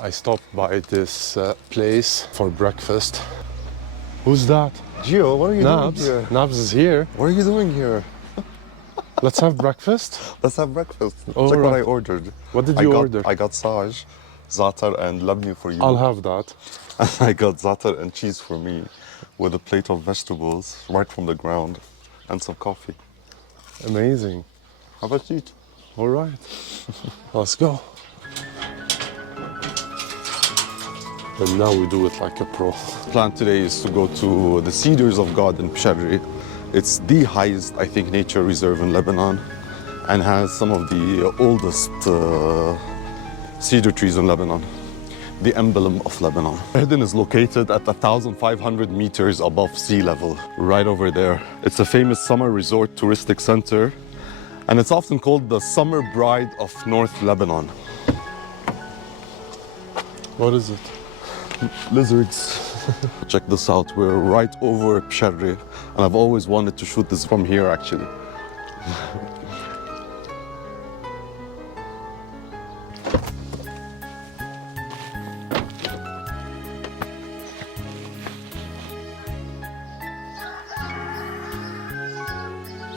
I stopped by this place for breakfast. Who's that? Gio, what are you Nabz. doing here? Nabz is here. What are you doing here? Let's have breakfast. Let's have breakfast. All Check what I right. ordered. What did you order? I got Saj, za'atar and labneh for you. I'll have that. And I got za'atar and cheese for me with a plate of vegetables right from the ground and some coffee. Amazing. How about you? All right. Let's go. And now we do it like a pro. The plan today is to go to the Cedars of God in Bcharre. It's the highest, I think, nature reserve in Lebanon and has some of the oldest cedar trees in Lebanon. The emblem of Lebanon. Ehden is located at 1,500 meters above sea level, right over there. It's a famous summer resort touristic center, and it's often called the summer bride of North Lebanon. What is it? Lizards. Check this out, we're right over Bcharre, and I've always wanted to shoot this from here actually.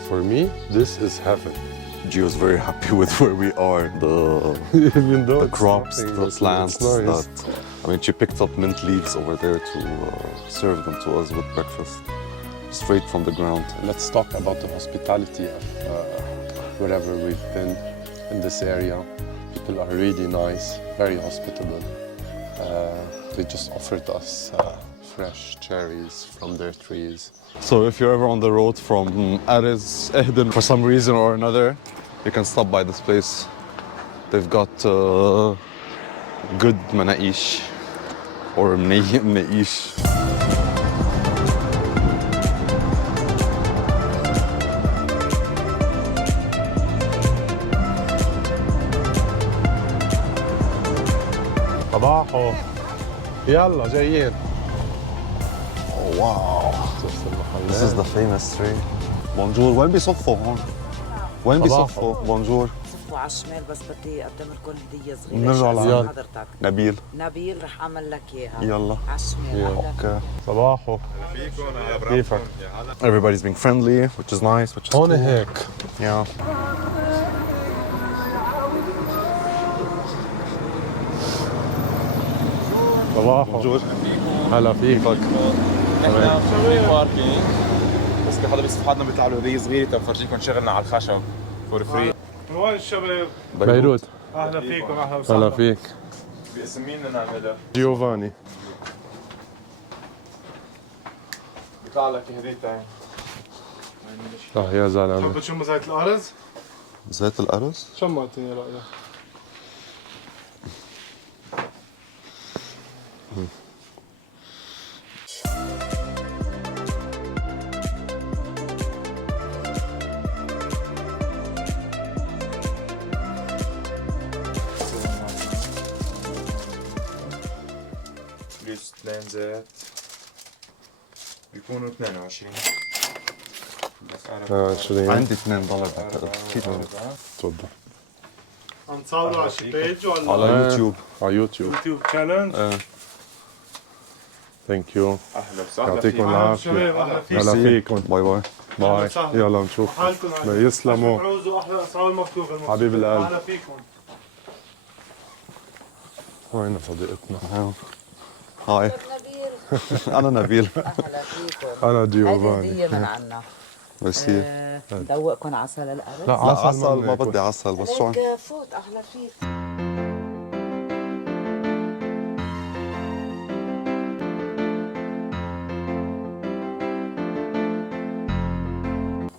For me, this is heaven. Gio's very happy with where we are. Even though The it's crops, nothing, the it's plants. nice. I mean, she picked up mint leaves over there to serve them to us with breakfast, straight from the ground. Let's talk about the hospitality of wherever we've been in this area. People are really nice, very hospitable. They just offered us fresh cherries from their trees. So if you're ever on the road from Ares, Ehden, for some reason or another, you can stop by this place. They've got good manaish or mnaish. صباحو يلا جايين. Oh wow! This is the famous tree. Bonjour. وين بيصفوا هون؟ وين بيصفوا؟ Bonjour. صفوا على الشمال بس بدي اقدم لكم هديه صغيره. نرجع لعند حضرتك. نبيل رح اعمل لك اياها. يلا. على الشمال. اوكي. صباحو كيفك؟ Everybody's being friendly, which is nice, which is هون cool. هيك. Yeah. صباحو Bonjour. هلا فيك. احنا في باركينج بس بحدا بصفحاتنا بيطلع له هديه صغيره تفرجيكم شغلنا على الخشب فور فري. من وين الشباب؟ بيروت. اهلا فيكم اهلا وسهلا. هلا فيك. باسم مين بدنا نعملها؟ جيوفاني. بيطلع لك هديه تاني. يا زلمه. شو بتشم زيت الارز؟ زيت الأرز؟ شو مالتيني رأيك؟ بليس 2 زيت بيكونوا 22 بس عندي $2 بعتقد. تفضل. عم تصوروا على شي بيج ولا على يوتيوب. على يوتيوب. يوتيوب تشالنج؟ ثانك يو. اهلا وسهلا يعطيكم فيك. العافيه. شباب اهلا فيكم. هلا فيكم. باي باي. باي. وسهلا. يلا نشوف. حالكم هاي. يسلموا. عوزوا احلى اسعار مكتوبه. حبيب القلب. اهلا فيكم. وين صديقتنا؟ هاي. أنا نبيل. اهلا فيكم. انا هيدي جيوفاني. هديه من عنا. ميرسي. ندوقكم عسل الارز. لا لا عسل ما بدي عسل بس شو ليك فوت اهلا فيك.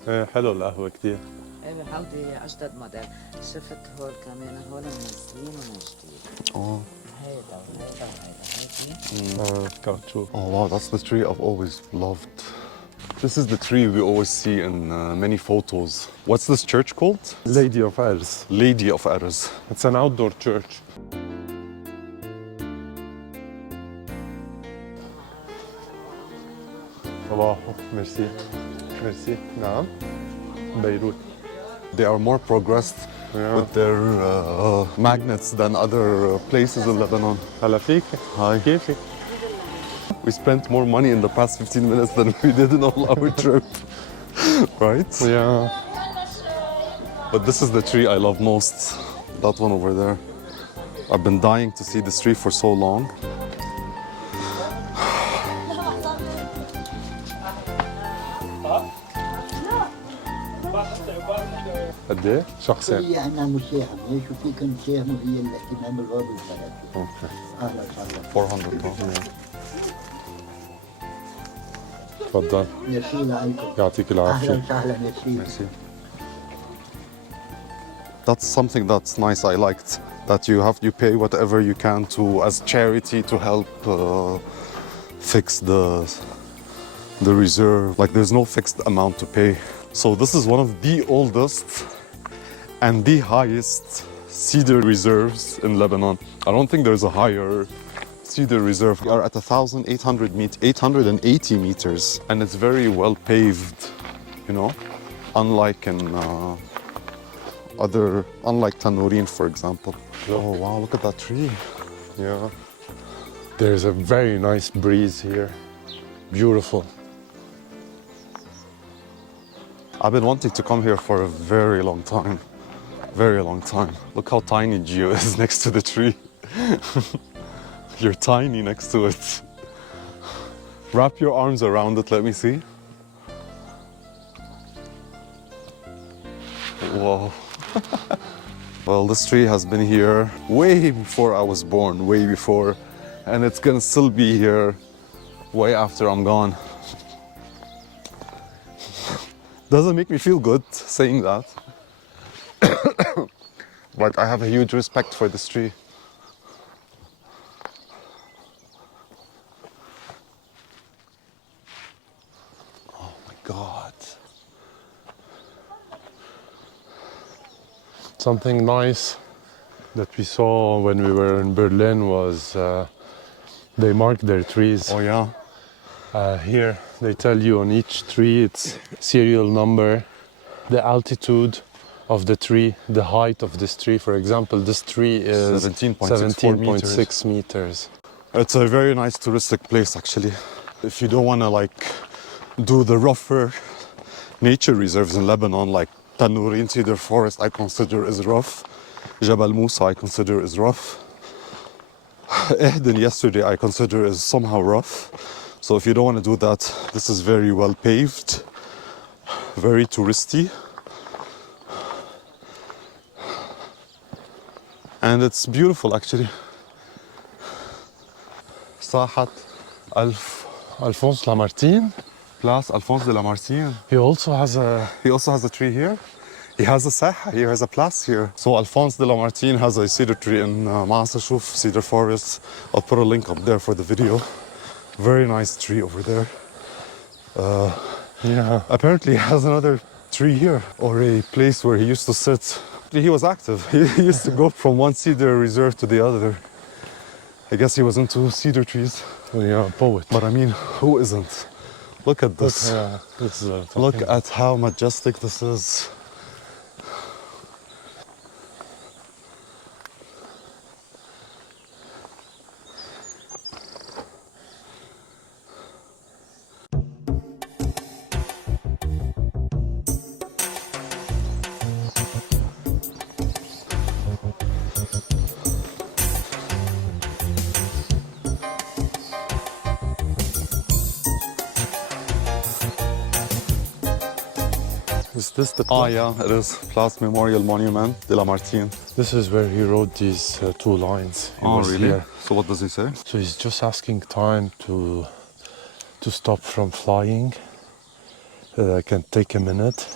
ايه حلو القهوه كثير. ايه هودي اجدد موديل. شفت هول كمان هول منزلين من جديد. هيدا وهيدا وهيدا هيدي. كاوتشو. Oh wow, that's the tree I've always loved. This is the tree we always see in many photos. What's this church called? Lady of Ares. Lady of Ares. It's an outdoor church. صباحو ميرسي. ميرسي. نعم. بيروت. They are more progressed with their magnets than other places in Lebanon. هلا فيك Hi. كيفك؟ We spent more money in the past 15 minutes than we did in all our trip. Right? Yeah. But this is the tree I love most. That one over there. I've been dying to see this tree for so long. قد ايه؟ شخصين. هي عنا مساهمة شو فيكم تساهموا هي الاهتمام الغربي البلد. Okay. أهلا وسهلا. 400. تفضل. ميرسي لكم. يعطيك أهلا العافية. وسهلا ميرسي. Merci. That's something that's nice. I liked that you pay whatever you can to as charity to help fix the reserve. Like there's no fixed amount to pay. So this is one of the oldest and the highest cedar reserves in Lebanon. I don't think there's a higher cedar reserve. We are at 880 meters, and it's very well paved, you know, unlike in unlike Tanourin, for example. Oh wow, look at that tree. Yeah. There's a very nice breeze here. Beautiful. I've been wanting to come here for a very long time. Very long time. Look how tiny Gio is next to the tree. You're tiny next to it. Wrap your arms around it, let me see. Whoa. Well, this tree has been here way before I was born, way before. And it's gonna still be here way after I'm gone. Doesn't make me feel good saying that. But I have a huge respect for this tree. Oh my God. Something nice that we saw when we were in Berlin was they mark their trees. Oh yeah. Here they tell you on each tree its serial number, the altitude of the tree, the height of this tree. For example, this tree is 17.6 meters. It's a very nice touristic place actually. If you don't want to like do the rougher nature reserves in Lebanon, like Tanourin Cedar Forest I consider is rough. Jabal Musa I consider is rough. Ehden yesterday I consider is somehow rough. So if you don't want to do that, this is very well paved, very touristy. And it's beautiful actually. Sahat Alphonse laMartine. Place Alphonse de laMartine. He also has a a tree here. He has a saha here, has a place here. So Alphonse de laMartine has a cedar tree in Maasa Shuf Cedar Forest. I'll put a link up there for the video. Very nice tree over there. yeah. Apparently he has another tree here, or a place where he used to sit. He was active. He used to go from one cedar reserve to the other. I guess he was into cedar trees. Yeah, poet. But I mean, who isn't? Look at this. This is Look at how majestic this is. Is this the Ah, yeah, it is. Place Memorial Monument de laMartine. This is where he wrote these two lines. He was here. So what does he say? So he's just asking time to stop from flying. Can take a minute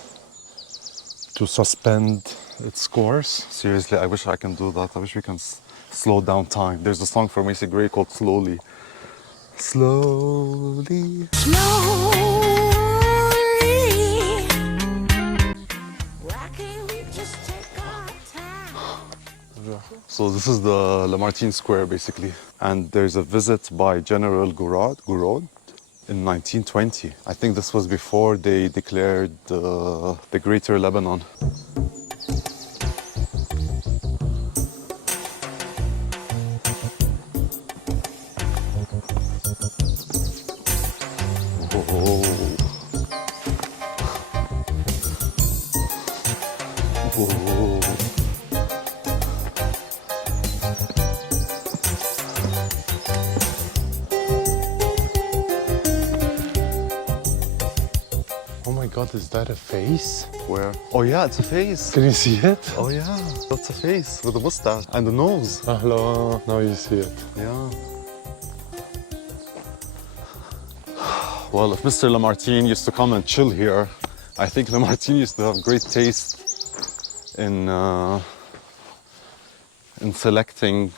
to suspend its course. Seriously, I wish I can do that. I wish we can slow down time. There's a song from Macy Gray called Slowly. Slowly. So this is the laMartine Square basically. And there's a visit by General Gouraud in 1920. I think this was before they declared the Greater Lebanon. Whoa. Whoa. Oh my God, is that a face? Where? Oh yeah, it's a face. Can you see it? Oh yeah, that's a face with a mustache and a nose. Hello, now you see it. Yeah. Well, if Mr. laMartine used to come and chill here, I think laMartine used to have great taste in selecting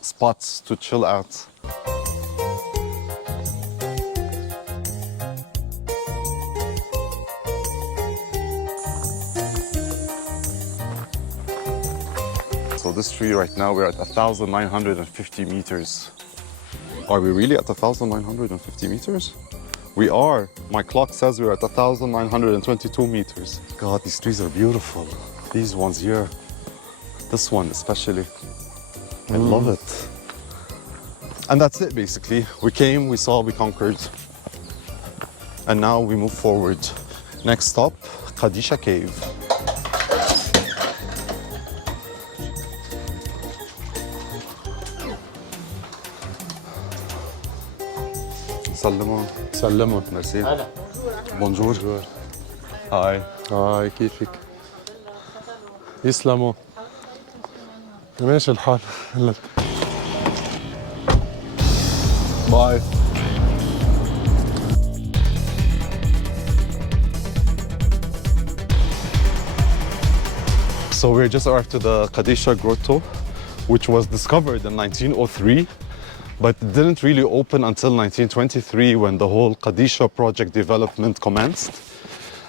spots to chill at. So this tree right now, we're at 1,950 meters. Are we really at 1,950 meters? We are. My clock says we're at 1,922 meters. God, these trees are beautiful. These ones here. This one especially. I love it. And that's it basically. We came, we saw, we conquered. And now we move forward. Next stop, Kadisha Cave. سلموا سلموا. ميرسي. بونجور. هاي. هاي كيفك؟ يسلموا. ماشي الحال. باي. So we just arrived to the Kadisha Grotto, which was discovered in 1903, but didn't really open until 1923 when the whole Kadisha project development commenced.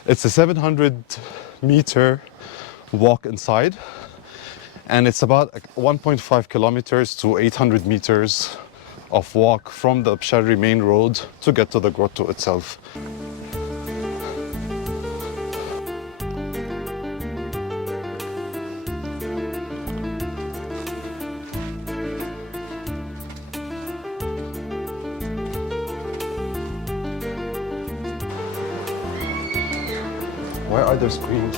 It's a 700-meter walk inside, and it's about 1.5 kilometers to 800 meters of walk from the Bcharre main road to get to the grotto itself. Why are there screens?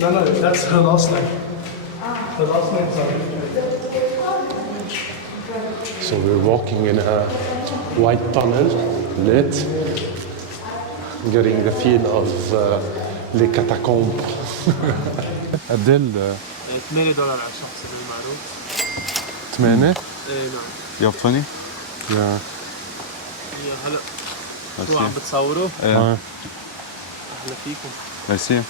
No, that's her last name. Her last name's So we're walking in a white tunnel, lit, getting the feel of les catacombes. Adel, $8 على الشخص المعروف. 8? ايه نعم. You have 20? Yeah. هلا شو عم بتصوروا؟ Yeah. اهلا فيكم. Merci.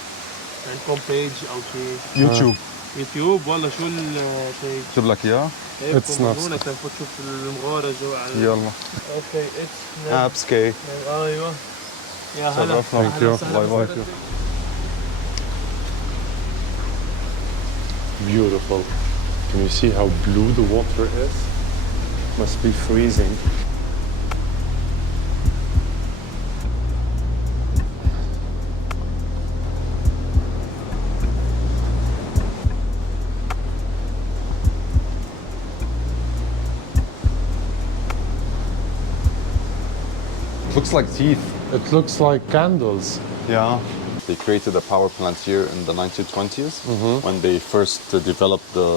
عندكم بيج او شيء؟ YouTube. يوتيوب والله شو البيج؟ جيب لك اياه؟ It's Nabz. هون تنفوت تشوف المغارة جوا على يلا. اوكي اتس Nabz K. ايوه يا هلا. Thank you. Bye bye. Beautiful. Can you see how blue the water is? Must be freezing. It looks like teeth. It looks like candles. Yeah. They created a power plant here in the 1920s when they first developed the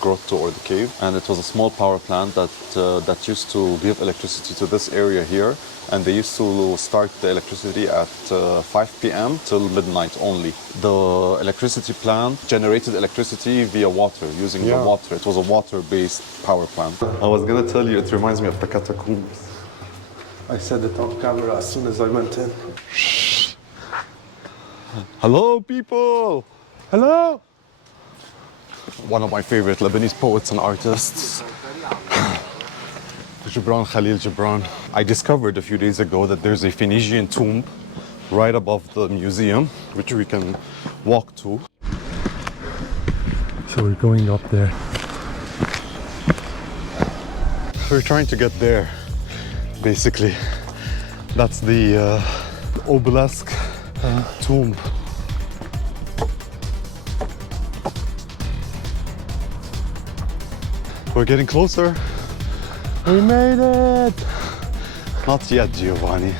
grotto or the cave. And it was a small power plant that used to give electricity to this area here. And they used to start the electricity at 5 p.m. till midnight only. The electricity plant generated electricity via water, using the water. It was a water-based power plant. I was gonna tell you, it reminds me of the catacombs. I said it on camera as soon as I went in. Hello, people! Hello! One of my favorite Lebanese poets and artists, Gibran Khalil Gibran. I discovered a few days ago that there's a Phoenician tomb right above the museum, which we can walk to. So we're going up there. We're trying to get there, basically. That's the obelisk tomb. We're getting closer. We made it. Not yet, Giovanni.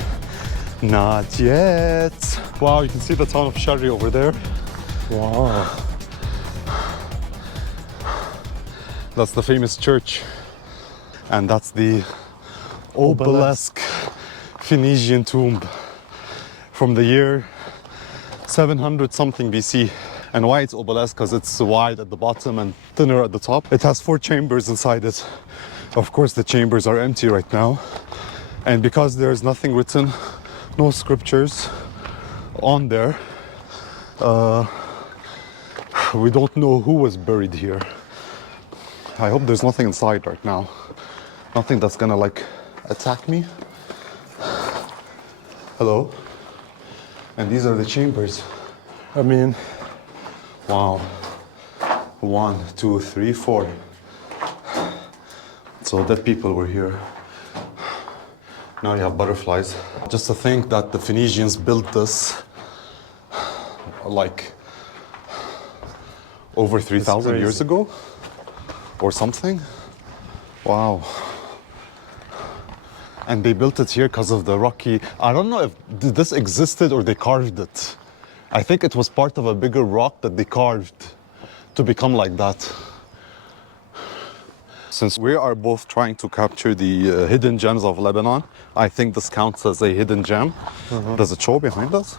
Not yet. Wow, you can see the town of Bcharre over there. Wow. That's the famous church. And that's the Obelisk Phoenician tomb from the year 700 something BC. And why it's obelisk? Because it's wide at the bottom and thinner at the top. It has 4 chambers inside it. Of course, the chambers are empty right now. And because there's nothing written, no scriptures on there, we don't know who was buried here. I hope there's nothing inside right now. Nothing that's gonna like attack me. Hello? And these are the chambers. I mean, wow. 1, 2, 3, 4. So dead people were here. Now you have butterflies. Just to think that the Phoenicians built this like over 3,000 years ago or something. Wow. And they built it here because of the rocky... I don't know if this existed or they carved it. I think it was part of a bigger rock that they carved to become like that. Since we are both trying to capture the hidden gems of Lebanon, I think this counts as a hidden gem. Does it show behind us?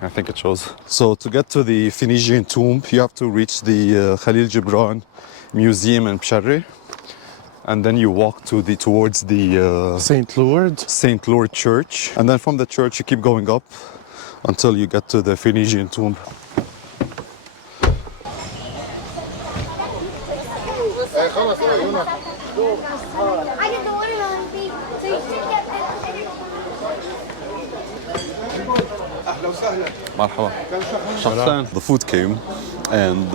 I think it shows. So to get to the Phoenician tomb, you have to reach the Khalil Gibran Museum in Bcharre. And then you walk towards the St. Lourdes Church. And then from the church, you keep going up until you get to the Phoenician tomb. The food came, and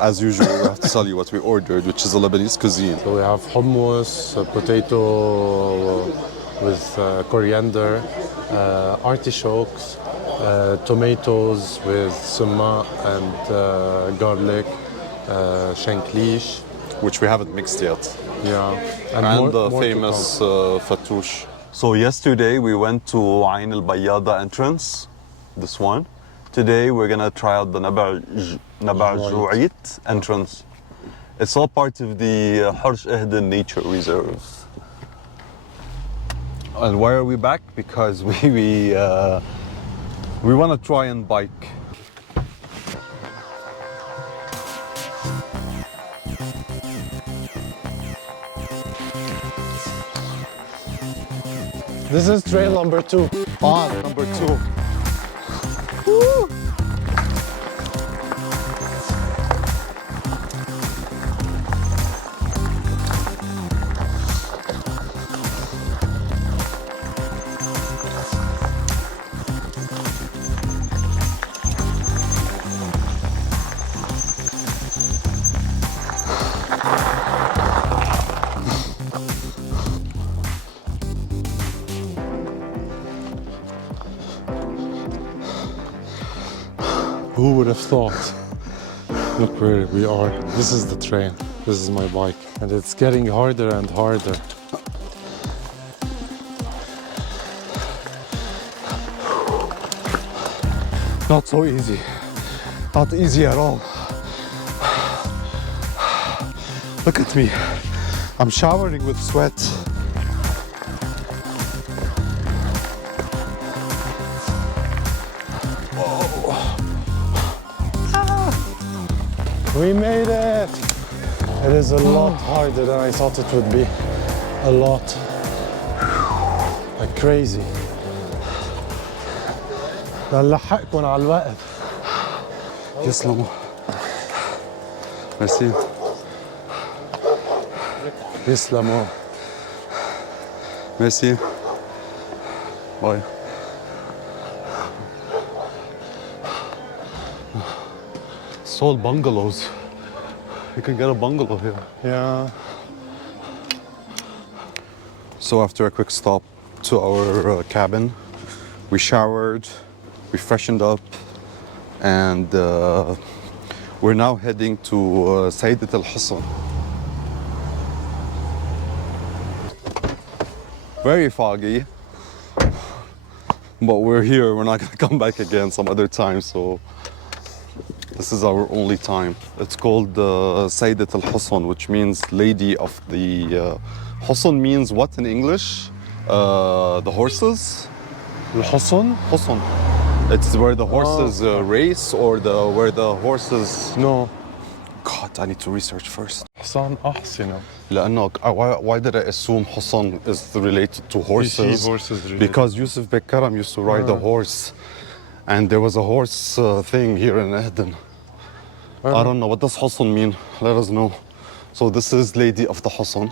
as usual, we have to tell you what we ordered, which is a Lebanese cuisine. So we have hummus, potato with coriander, artichokes, tomatoes with summa and garlic, shanklish. Which we haven't mixed yet. Yeah. And the famous fattoush. So yesterday we went to Ain al-Bayada entrance, this one. Today we're gonna try out the Nabz entrance. It's all part of the Ehden Nature Reserve. And why are we back? Because we want to try and bike. This is trail number 2. Number 2. Woo! Who would have thought? Look where we are. This is the train. This is my bike. And it's getting harder and harder. Not so easy. Not easy at all. Look at me. I'm showering with sweat. We made it! It is a lot harder than I thought it would be. A lot. Like crazy. نلحقكم على الوقت. يسلموا. Merci. يسلموا. Merci. Bye. It's all bungalows. You can get a bungalow here. Yeah. So after a quick stop to our cabin, we showered, we freshened up, and we're now heading to Saydet El Hosn very foggy. But we're here, we're not gonna come back again some other time, so this is our only time. It's called Saydet El Hosn, which means Lady of the... Hosn means what in English? The horses? الحصن? Hosn. It's where the horses race or where the horses... No. God, I need to research first. حصان أحصنة. لأنه why did I assume Hosn is related to horses? horses related. Because Youssef Beyk Karam used to ride a horse, and there was a horse thing here in Ehden. I don't know, what does Hosn mean? Let us know. So this is Lady of the Hosn.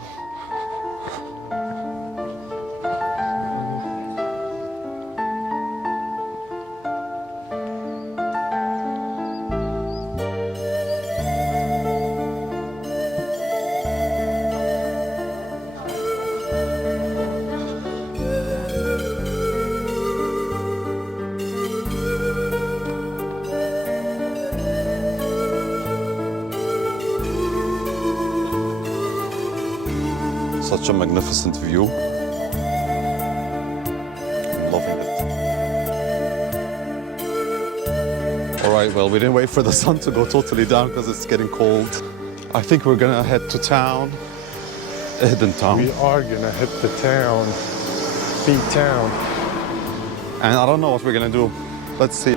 Such a magnificent view. I'm loving it. All right, well, we didn't wait for the sun to go totally down because it's getting cold. I think we're gonna head to town, Ehden town. We are gonna hit the town, big town. And I don't know what we're gonna do. Let's see.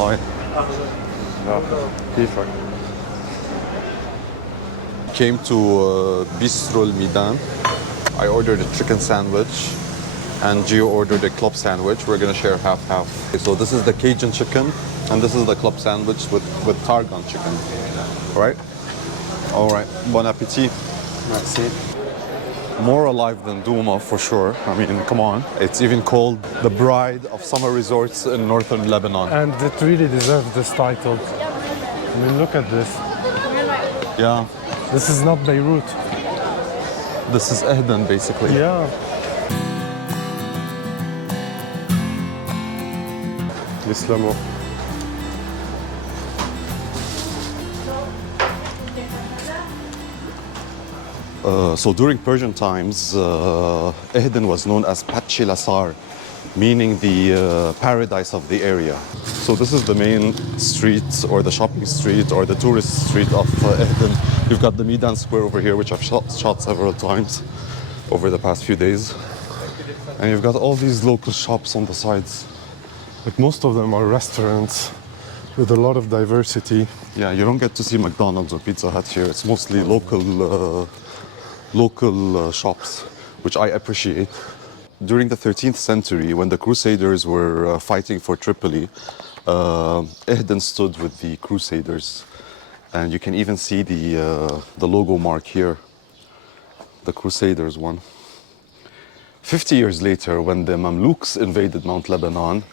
Hi. كيفك؟ Came to Bistro El-Midan. I ordered a chicken sandwich and Gio ordered a club sandwich. We're gonna share half-half. So this is the Cajun chicken and this is the club sandwich with targon chicken. All right? All right, bon appetit. Merci. More alive than Douma for sure. I mean, come on. It's even called the bride of summer resorts in northern Lebanon. And it really deserves this title. I mean, look at this. Yeah, This is not Beirut. this is Ehden basically. Yeah. يسلموا. So during Persian times, Ehden was known as Patchi Lasar, meaning the paradise of the area. So this is the main street or the shopping street or the tourist street of Ehden. You've got the Midan Square over here, which I've shot several times over the past few days. And you've got all these local shops on the sides. Like most of them are restaurants with a lot of diversity. Yeah, you don't get to see McDonald's or Pizza Hut here. It's mostly local shops, which I appreciate. During the 13th century, when the Crusaders were fighting for Tripoli, Ehden stood with the Crusaders. And you can even see the logo mark here, the Crusaders one. 50 years later, when the Mamluks invaded Mount Lebanon,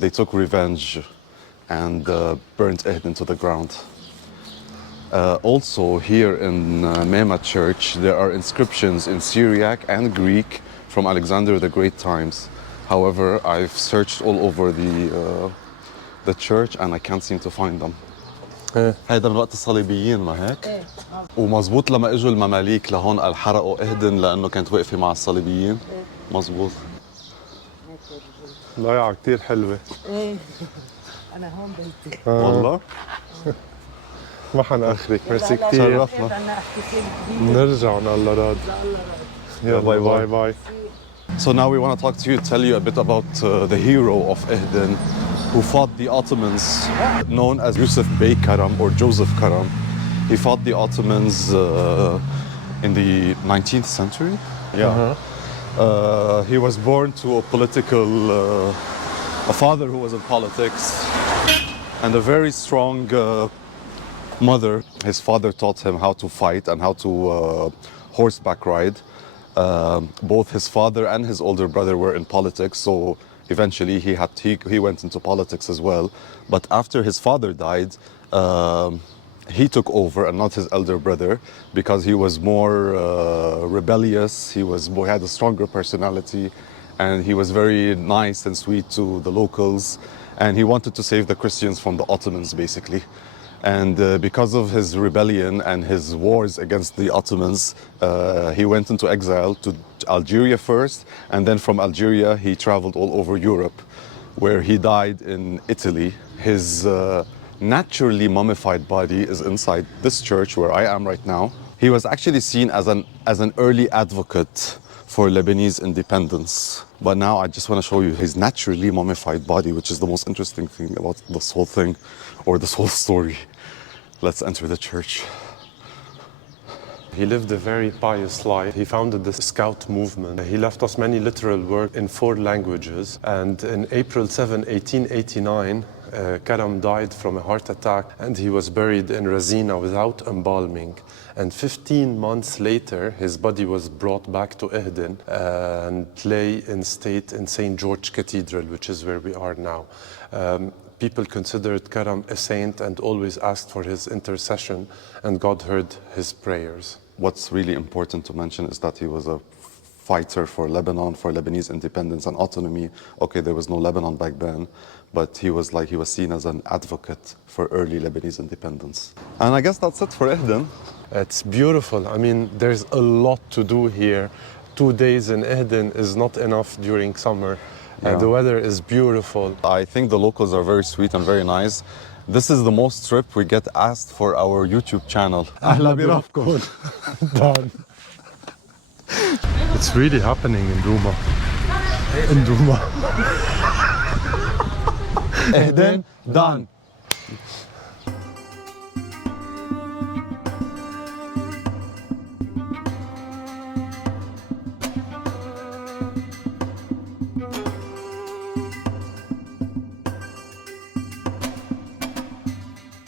they took revenge and burnt Ehden to the ground. Also here in Mema Church, there are inscriptions in Syriac and Greek from Alexander the Great times. However, I've searched all over the church and I can't seem to find them. هيدا من وقت الصليبيين ما هيك؟ ومزبوط لما اجوا المماليك لهون قال حرقوا اهدن لانه كانت واقفه مع الصليبيين. مزبوط. ضيعة كتير حلوة. ايه انا هون بيتي. والله؟ ما حنأخرك، ميرسي كتير. شرفنا. انا احكي كثير. نرجع الله راد. يلا باي باي. باي باي. So now we want to talk to you, tell you a bit about the hero of Ehden who fought the Ottomans, known as Youssef Beyk Karam or Joseph Karam. He fought the Ottomans in the 19th century. Yeah. He was born to a political, a father who was in politics, and a very strong mother. His father taught him how to fight and how to horseback ride. Both his father and his older brother were in politics, so eventually he went into politics as well. But after his father died, he took over and not his elder brother, because he was more rebellious. He had a stronger personality, and he was very nice and sweet to the locals, and he wanted to save the Christians from the Ottomans, basically. And because of his rebellion and his wars against the Ottomans, he went into exile to Algeria first, and then from Algeria he traveled all over Europe, where he died in Italy. His naturally mummified body is inside this church where I am right now. He was actually seen as an early advocate for Lebanese independence. But now I just want to show you his naturally mummified body, which is the most interesting thing about this whole thing, or this whole story. Let's enter the church. He lived a very pious life. He founded the Scout movement. He left us many literal work in 4 languages. And in April 7, 1889, Karam died from a heart attack, and he was buried in Razina without embalming. And 15 months later, his body was brought back to Ehden and lay in state in St. George Cathedral, which is where we are now. People considered Karam a saint and always asked for his intercession, and God heard his prayers. What's really important to mention is that he was a fighter for Lebanon, for Lebanese independence and autonomy. Okay, there was no Lebanon back then, but he was seen as an advocate for early Lebanese independence. And I guess that's it for Ehden. It's beautiful. I mean, there's a lot to do here. 2 days in Ehden is not enough during summer. Yeah. The weather is beautiful. I think the locals are very sweet and very nice. This is the most trip we get asked for our YouTube channel. Done. It's really happening in Douma. In Douma. Ehden, done.